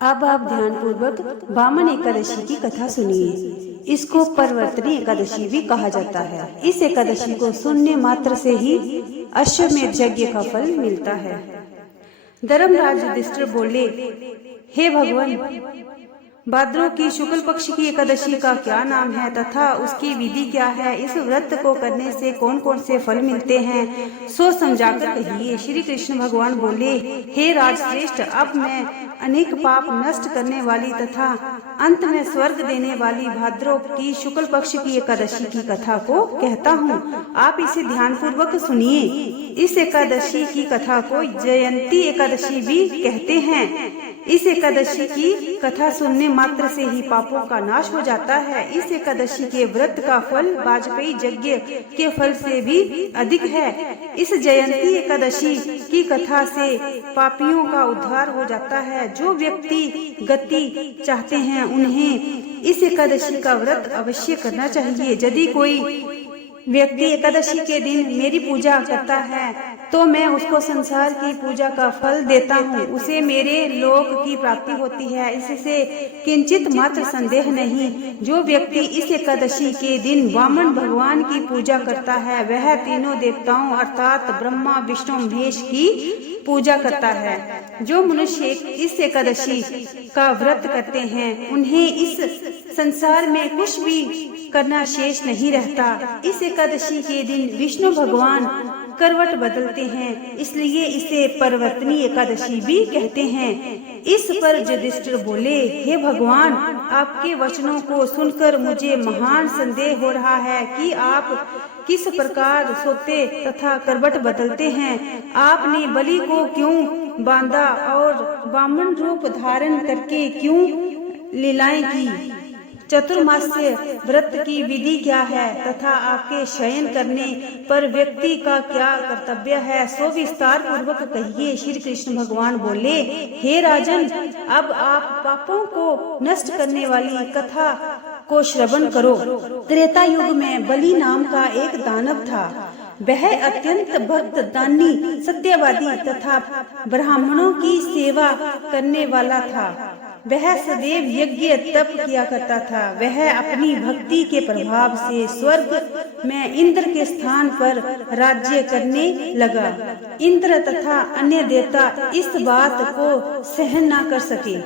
अब आप ध्यान पूर्वक वामन एकादशी की कथा सुनिए। इसको परवर्तनी एकादशी भी कहा जाता है। इस एकादशी को सुनने मात्र से ही अश्वमेध यज्ञ का फल मिलता है। धर्मराज युधिष्ठिर बोले, हे भगवान, भाद्रों की शुक्ल पक्ष की एकादशी का क्या नाम है तथा उसकी विधि क्या है? इस व्रत को करने से कौन कौन से फल मिलते हैं, सो समझाकर कहिए। श्री कृष्ण भगवान बोले, हे राजश्रेष्ठ, अब मैं अनेक पाप नष्ट करने वाली तथा अंत में स्वर्ग देने वाली भाद्रों की शुक्ल पक्ष की एकादशी की कथा को कहता हूँ। आप इसे ध्यान पूर्वक सुनिए। इस एकादशी की कथा को जयंती एकादशी भी कहते हैं। इस एकादशी की कथा सुनने मात्र से ही पापों का नाश हो जाता है। इस एकादशी के व्रत का फल वाजपेयी यज्ञ के फल से भी अधिक है। इस जयंती एकादशी की कथा से पापियों का उद्धार हो जाता है। जो व्यक्ति गति चाहते हैं उन्हें इस एकादशी का व्रत अवश्य करना चाहिए। यदि कोई व्यक्ति एकादशी के दिन मेरी पूजा करता है तो मैं उसको संसार की पूजा का फल देता हूँ, उसे मेरे लोक की प्राप्ति होती है, इससे किंचित मात्र संदेह नहीं। जो व्यक्ति इस एकादशी के दिन वामन भगवान की पूजा करता है वह तीनों देवताओं अर्थात ब्रह्मा विष्णु महेश की पूजा करता है। जो मनुष्य इस एकादशी का व्रत करते हैं उन्हें इस संसार में कुछ भी करना शेष नहीं रहता। इस एकादशी के दिन विष्णु भगवान करवट बदलते हैं, इसलिए इसे परवर्तनी एकादशी भी कहते हैं। इस पर युधिष्ठिर बोले, हे भगवान, आपके वचनों को सुनकर मुझे महान संदेह हो रहा है कि आप किस प्रकार सोते तथा करवट बदलते हैं। आपने बलि को क्यों बांधा और वामन रूप धारण करके क्यों लीलाएं की? चतुर्मास्य व्रत की विधि क्या है तथा आपके शयन करने पर व्यक्ति का क्या कर्तव्य है, सो विस्तार पूर्वक कहिए। श्री कृष्ण भगवान बोले, हे राजन, अब आप पापों को नष्ट करने वाली कथा को श्रवण करो। त्रेता युग में बलि नाम का एक दानव था। वह अत्यंत भक्त, दानी, सत्यवादी तथा ब्राह्मणों की सेवा करने वाला था। वह सदैव यज्ञ तप किया करता था। वह अपनी भक्ति के प्रभाव से स्वर्ग में इंद्र के स्थान पर राज्य करने लगा। इंद्र तथा अन्य देवता इस बात को सहन न कर सके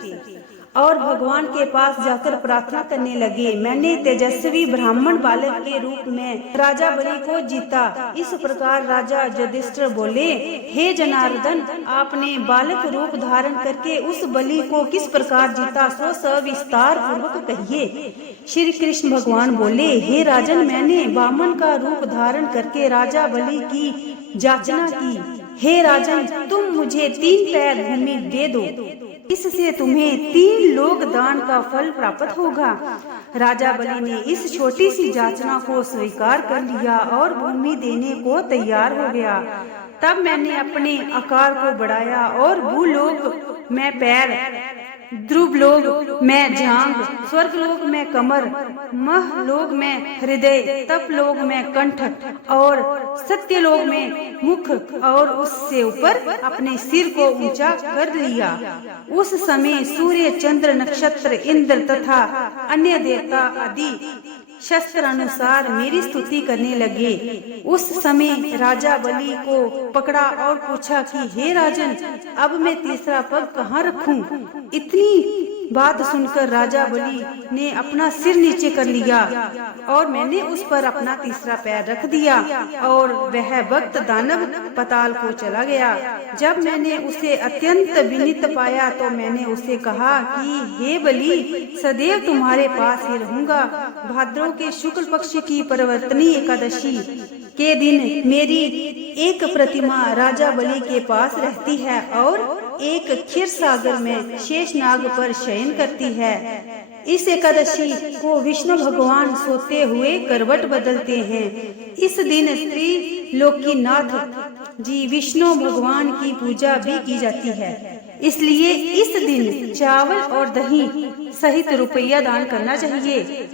और भगवान के पास जाकर प्रार्थना करने लगे। मैंने तेजस्वी ब्राह्मण बालक के रूप में राजा बलि को जीता। इस प्रकार राजा युधिष्ठिर बोले, हे जनार्दन, आपने बालक रूप धारण करके उस बलि को किस प्रकार जीता, सो सविस्तार पूर्वक कहिए। श्री कृष्ण भगवान बोले, हे राजन, मैंने वामन का रूप धारण करके राजा बलि की याचना की। हे राजन, तुम मुझे 3 पैर भूमि दे दो, इससे तुम्हें 3 लोक दान का फल प्राप्त होगा। राजा बलि ने इस छोटी सी याचना को स्वीकार कर लिया और भूमि देने को तैयार हो गया। तब मैंने अपने आकार को बढ़ाया और भूलोक में पैर, ध्रुवलोक में जांघ, स्वर्गलोक में कमर, महलोक में हृदय, तपलोक में कंठ और सत्यलोक में मुख और उससे ऊपर अपने सिर को ऊंचा कर लिया। उस समय सूर्य, चंद्र, नक्षत्र, इंद्र तथा अन्य देवता आदि शस्त्र अनुसार मेरी स्तुति करने लगे। उस समय राजा बलि को पकड़ा और पूछा कि हे राजन, अब मैं तीसरा पग कहाँ रखूं? इतनी बात सुनकर राजा बलि ने अपना सिर नीचे कर लिया और मैंने उस पर अपना तीसरा पैर रख दिया और वह भक्त दानव पाताल को चला गया। जब मैंने उसे अत्यंत विनीत पाया तो मैंने उसे कहा कि हे बलि, सदैव तुम्हारे पास ही रहूंगा। भाद्रों के शुक्ल पक्ष की परवर्तनी एकादशी के दिन मेरी एक प्रतिमा राजा बलि के पास रहती है और एक क्षीर सागर में शेषनाग पर शयन करती है। इस एकादशी को विष्णु भगवान सोते हुए करवट बदलते हैं। इस दिन स्त्री लोकीनाथ जी विष्णु भगवान की पूजा भी की जाती है। इसलिए इस दिन चावल और दही सहित रुपया दान करना चाहिए।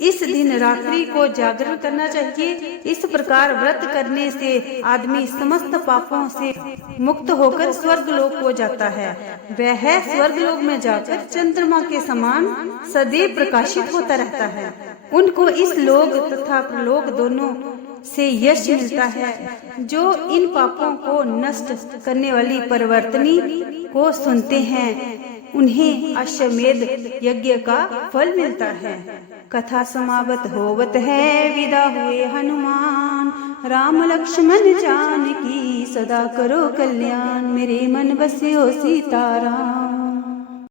इस दिन रात्रि को जागरण करना चाहिए। इस प्रकार व्रत करने से आदमी समस्त पापों से मुक्त होकर स्वर्ग लोक हो जाता है। वह स्वर्ग लोक में जाकर चंद्रमा के समान सदैव प्रकाशित होता रहता है। उनको इस लोक तथा प्रलोक दोनों से यश मिलता है। जो इन पापों को नष्ट करने वाली परिवर्तनी को सुनते हैं उन्हें अश्वमेध यज्ञ का फल मिलता है। कथा समाप्त होवत है, विदा हुए हनुमान। राम लक्ष्मण जानकी सदा करो कल्याण, मेरे मन बस्यो सीताराम।